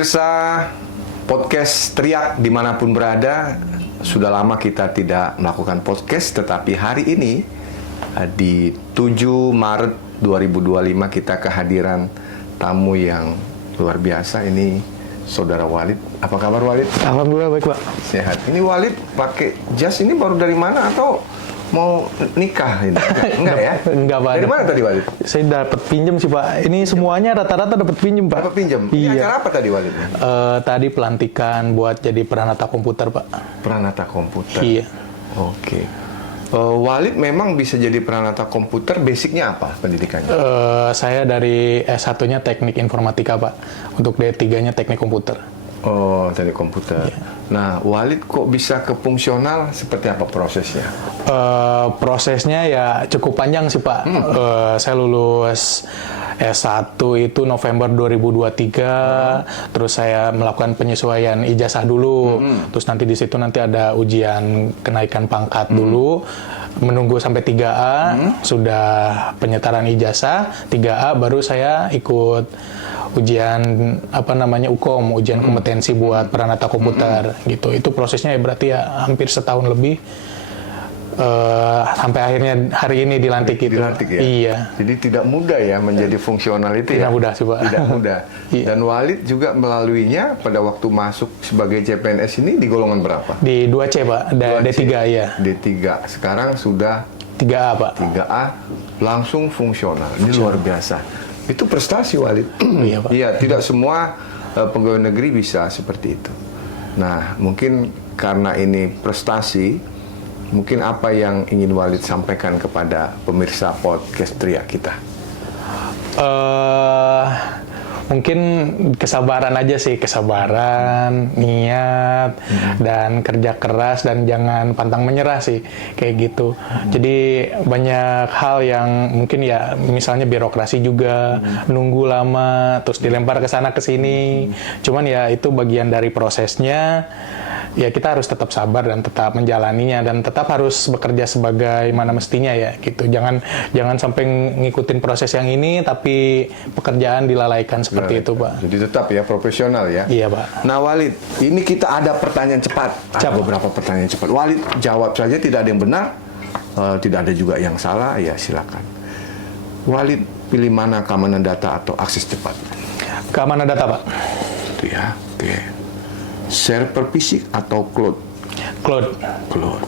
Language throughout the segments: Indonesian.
Pemirsa podcast Teriak dimanapun berada, sudah lama kita tidak melakukan podcast, tetapi hari ini di 7 Maret 2025 kita kehadiran tamu yang luar biasa. Ini Saudara Walid. Apa kabar Walid? Alhamdulillah baik Pak. Sehat. Ini Walid pakai jas ini baru dari mana atau mau nikah ini? Enggak ya? Enggak Pak. Dari mana tadi Walid? Saya dapat pinjam sih Pak. Ini semuanya rata-rata dapat pinjam Pak. Dapat pinjam? Ini Iya. acara apa tadi Walid? Tadi pelantikan buat jadi peranata komputer Pak. Peranata komputer. Iya. Oke. Walid memang bisa jadi peranata komputer, basicnya apa pendidikannya? Saya dari S1-nya teknik informatika Pak. Untuk D3-nya teknik komputer. Oh, teknik komputer. Iya. Nah, Walid kok bisa ke fungsional? Seperti apa prosesnya? Prosesnya ya cukup panjang sih Pak. Saya lulus S1 itu November 2023, terus saya melakukan penyesuaian ijazah dulu, terus nanti di situ nanti ada ujian kenaikan pangkat dulu, menunggu sampai 3A, sudah penyetaran ijazah, 3A baru saya ikut ujian UKOM, ujian kompetensi buat peranata komputer gitu. Itu prosesnya ya berarti ya hampir setahun lebih. Sampai akhirnya hari ini dilantik gitu. Dilantik ya? Iya. Jadi tidak mudah ya menjadi fungsional itu ya? Tidak mudah sih Pak. Tidak mudah. Iya. Dan Walid juga melaluinya pada waktu masuk sebagai CPNS ini di golongan berapa? Di 2C Pak, D3 ya. D3. Sekarang sudah 3A Pak. 3A langsung fungsional. Ini luar biasa. Itu prestasi Walid. Iya Pak. Iya, tidak semua pegawai negeri bisa seperti itu. Nah, mungkin karena ini prestasi, mungkin apa yang ingin Walid sampaikan kepada pemirsa podcast Teriak kita? Mungkin kesabaran aja sih, kesabaran, niat, dan kerja keras, dan jangan pantang menyerah sih, kayak gitu. Jadi banyak hal yang mungkin ya, misalnya birokrasi juga, nunggu lama, terus dilempar ke sana ke sini. Cuman ya itu bagian dari prosesnya. Ya kita harus tetap sabar dan tetap menjalaninya, dan tetap harus bekerja sebagaimana mestinya ya gitu. Jangan sampai ngikutin proses yang ini tapi pekerjaan dilalaikan seperti itu Pak. Jadi tetap ya profesional ya. Iya Pak. Nah Walid, ini kita ada pertanyaan cepat. Ada beberapa pertanyaan cepat. Walid jawab saja, tidak ada yang benar, tidak ada juga yang salah. Ya silakan. Walid pilih mana, keamanan data atau akses cepat? Keamanan data Pak. Itu ya. Oke. Server fisik atau cloud? Cloud. Cloud.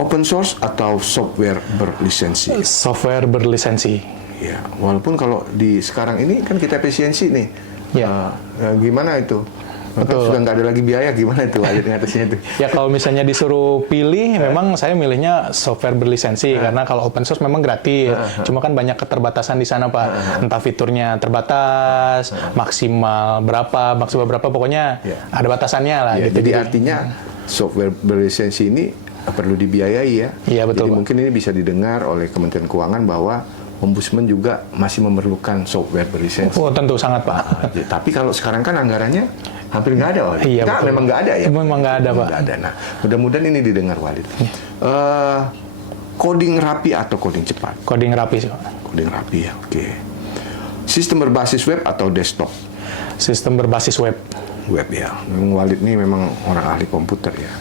Open source atau software berlisensi? Software berlisensi. Ya, walaupun kalau di sekarang ini kan kita efisiensi nih. Ya. Gimana itu? Betul. Sudah nggak ada lagi biaya, gimana itu Walid ngatasnya itu? Ya kalau misalnya disuruh pilih, memang saya milihnya software berlisensi, karena kalau open source memang gratis. Cuma kan banyak keterbatasan di sana Pak. Entah fiturnya terbatas, maksimal berapa, pokoknya ada batasannya lah. Ya, gitu. jadi artinya software berlisensi ini perlu dibiayai ya. Iya betul Jadi Pak. mungkin ini bisa didengar oleh Kementerian Keuangan bahwa Ombudsman juga masih memerlukan software berlisensi. Oh tentu sangat Pak. Tapi kalau sekarang kan anggarannya hampir nggak ada Walid. Iya, Nah, betul. memang nggak ada ya. Memang nggak ada Pak. Nggak ada. Nah, mudah-mudahan ini didengar Walid. Coding rapi atau coding cepat? Coding rapi sih Pak. Coding rapi ya, oke. Sistem berbasis web atau desktop? Sistem berbasis web. Web ya. Memang Walid ini memang orang ahli komputer ya.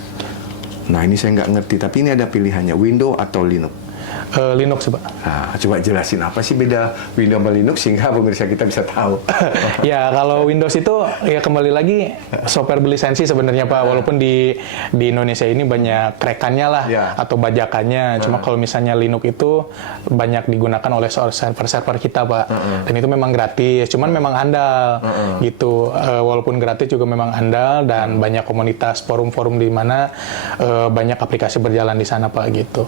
Nah ini saya nggak ngerti, tapi ini ada pilihannya, Windows atau Linux? Linux sih Pak. Nah, coba jelasin apa sih beda Windows sama Linux sehingga pemirsa kita bisa tahu. Ya kalau Windows itu ya kembali lagi software berlisensi sebenarnya Pak, walaupun di Indonesia ini banyak krekannya lah atau bajakannya. Cuma kalau misalnya Linux itu banyak digunakan oleh server-server kita Pak, dan itu memang gratis. Cuman memang andal gitu. Walaupun gratis juga memang andal, dan banyak komunitas forum-forum di mana banyak aplikasi berjalan di sana Pak gitu.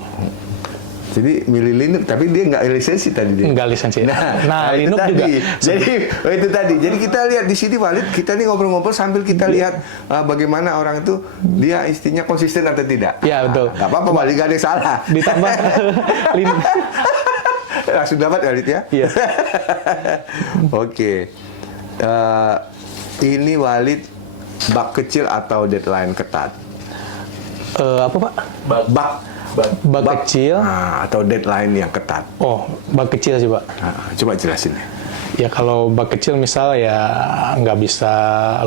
Jadi milih Linux, tapi dia nggak lisensi tadi dia. Nggak lisensi. Nah itu Linux tadi. juga. Jadi itu tadi. Jadi kita lihat di sini Walid, kita nih ngobrol-ngobrol sambil kita lihat bagaimana orang itu dia istinya konsisten atau tidak. Iya betul. Nggak apa-apa Walid, nggak ada yang salah. Ditambah langsung dapat Walid ya. Iya. Oke. Ini Walid bug kecil atau deadline ketat? Apa Pak? Bug kecil atau deadline yang ketat. bug kecil sih Pak. Coba jelasin ya. Ya kalau bug kecil misal ya nggak bisa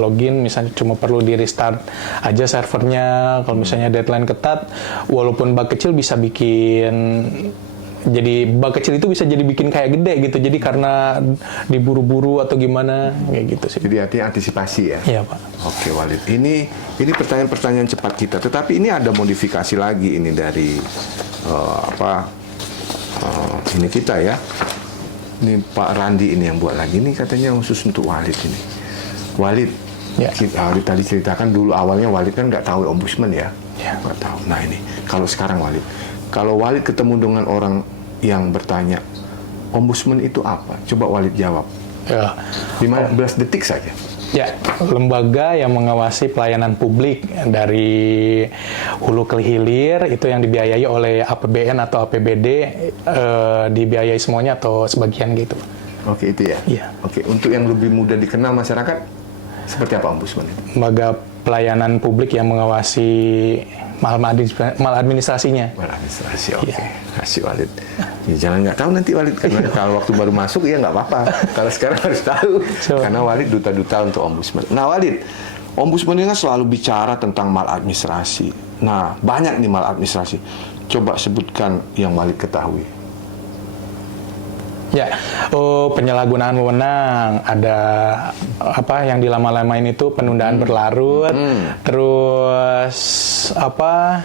login, misalnya cuma perlu di restart aja servernya. Kalau misalnya deadline ketat, walaupun bug kecil bisa bikin, jadi bug kecil itu bisa jadi bikin kayak gede gitu. Jadi karena diburu-buru atau gimana kayak gitu sih. Jadi artinya antisipasi ya. Iya Pak. Oke Walid, ini pertanyaan-pertanyaan cepat kita. Tetapi ini ada modifikasi lagi ini dari ini kita ya. Ini Pak Randi ini yang buat lagi. Ini katanya khusus untuk Walid ini. Walid, Ya. Walid tadi ceritakan dulu awalnya Walid kan nggak tahu ombudsman ya. Ya. Nggak tahu. Nah ini, kalau sekarang Walid, kalau Walid ketemu dengan orang yang bertanya, ombudsman itu apa? Coba Walid jawab. Ya. 15 detik saja. Ya, lembaga yang mengawasi pelayanan publik dari hulu ke hilir, itu yang dibiayai oleh APBN atau APBD, dibiayai semuanya atau sebagian gitu. Oke, itu ya? Iya. Oke, untuk yang lebih mudah dikenal masyarakat, seperti apa ombudsman itu? Lembaga pelayanan publik yang mengawasi maladministrasinya. Administrasi, oke. Iya. Kasih Walid. Ya, jangan nggak tahu nanti Walid, karena kalau waktu baru masuk ya nggak apa-apa. Kalau sekarang harus tahu, karena Walid duta-duta untuk ombudsman. Nah Walid, ombudsman ini kan selalu bicara tentang maladministrasi. Nah, banyak nih maladministrasi. Coba sebutkan yang Walid ketahui. Ya, penyalahgunaan wewenang, ada apa yang dilama-lamain itu penundaan berlarut, terus apa?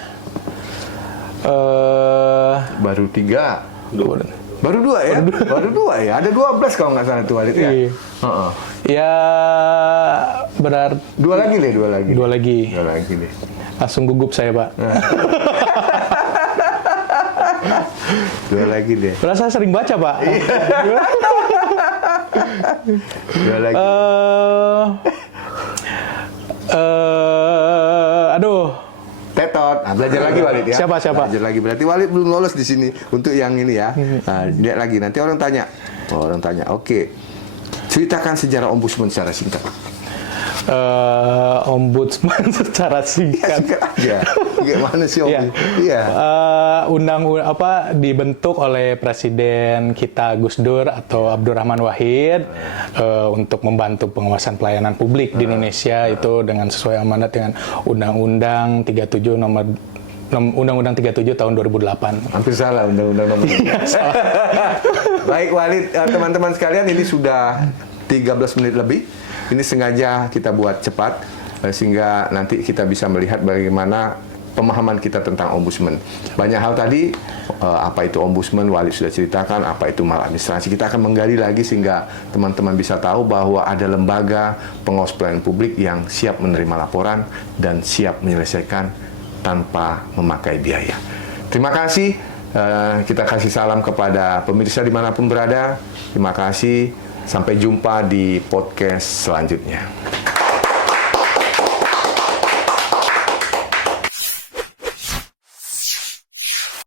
Baru 3. Baru 2 ya? Baru 2 ya? Ada 12 kalau nggak salah itu Walid ya? Iya. Heeh. Ya berarti 2 lagi deh, 2 lagi. 2 lagi. 2 lagi deh. Langsung gugup saya Pak. 2 lagi deh. Padahal saya sering baca Pak. 2 lagi. Aduh. Tetot. Nah, belajar lagi Walid ya. Siapa? Belajar lagi. Berarti Walid belum lolos di sini untuk yang ini ya. Nah, lihat lagi. Nanti orang tanya. Oke. Ceritakan sejarah ombudsman secara singkat. Ombudsman secara singkat. Singkat aja. Gimana sih Iya. ombudsman? Iya. Dibentuk oleh Presiden kita Gus Dur atau Abdurrahman Wahid untuk membantu pengawasan pelayanan publik di Indonesia itu dengan sesuai amanat dengan Undang-Undang 37 Undang-Undang 37 tahun 2008. Hampir salah undang-undang nomor. Baik Walid, teman-teman sekalian, ini sudah 13 menit lebih. Ini sengaja kita buat cepat sehingga nanti kita bisa melihat bagaimana pemahaman kita tentang ombudsman. Banyak hal tadi, apa itu ombudsman, Walid sudah ceritakan, apa itu maladministrasi. Kita akan menggali lagi sehingga teman-teman bisa tahu bahwa ada lembaga pengawas pelayanan publik yang siap menerima laporan dan siap menyelesaikan tanpa memakai biaya. Terima kasih. Kita kasih salam kepada pemirsa dimanapun berada. Terima kasih. Sampai jumpa di podcast selanjutnya.